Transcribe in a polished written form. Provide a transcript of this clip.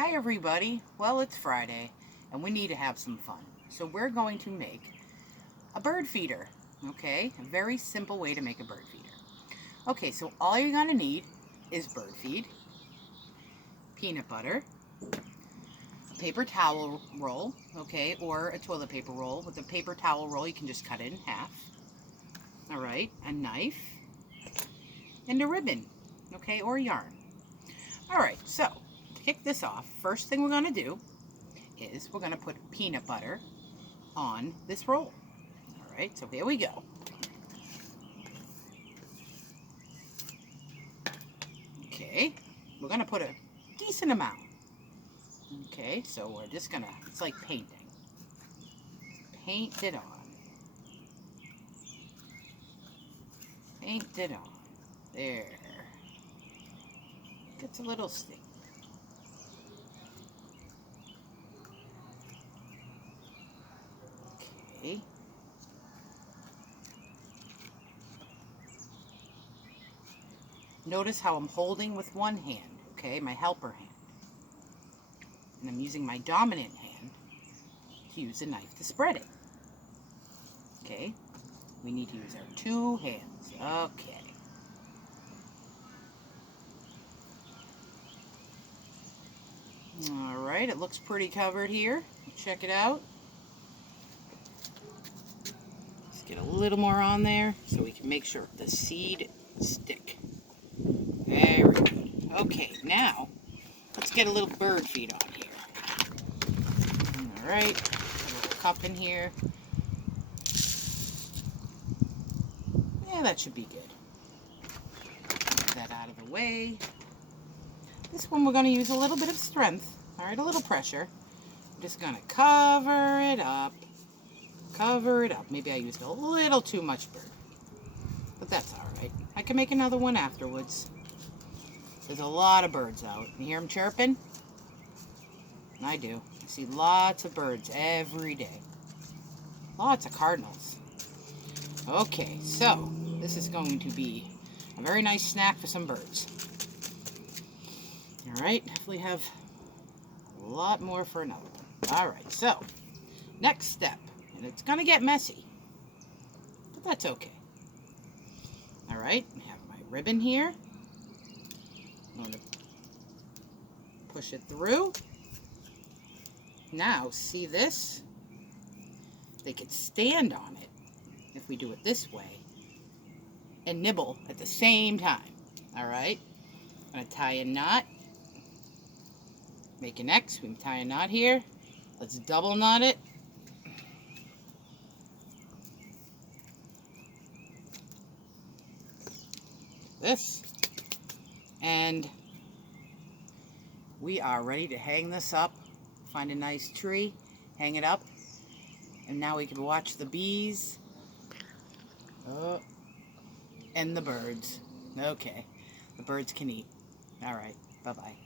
Hi everybody. Well, it's Friday and we need to have some fun. So we're going to make a bird feeder. Okay, a very simple way to make a bird feeder. Okay, so all you're going to need is bird feed, peanut butter, a paper towel roll, okay, or a toilet paper roll. With a paper towel roll, you can just cut it in half. All right, a knife and a ribbon, okay, or yarn. All right, so to kick this off, first thing we're going to do is we're going to put peanut butter on this roll. All right, so here we go. Okay, we're going to put a decent amount. Okay, so we're just going to, it's like painting. Paint it on. Paint it on. There. Gets a little sticky. Okay. Notice how I'm holding with one hand, okay, my helper hand. And I'm using my dominant hand to use a knife to spread it. Okay, we need to use our two hands. Okay. Alright, it looks pretty covered here. Check it out. Let's get a little more on there so we can make sure the seed stick. Very good. Okay, now let's get a little bird feed on here. Alright, a little cup in here. Yeah, that should be good. Get that out of the way. This one we're going to use a little bit of strength. Alright, a little pressure. I'm just going to cover it up. Cover it up. Maybe I used a little too much bird. But that's alright. I can make another one afterwards. There's a lot of birds out. You hear them chirping? I do. I see lots of birds every day. Lots of cardinals. Okay, so this is going to be a very nice snack for some birds. Alright, definitely have a lot more for another one. Alright, so next step, and it's going to get messy, but that's okay. Alright, I have my ribbon here. I'm going to push it through. Now, see this? They could stand on it if we do it this way and nibble at the same time. Alright, I'm going to tie a knot. Make an X. We can tie a knot here. Let's double knot it. This. And we are ready to hang this up. Find a nice tree, hang it up, and now we can watch the bees and the birds. Okay, the birds can eat. All right, bye-bye.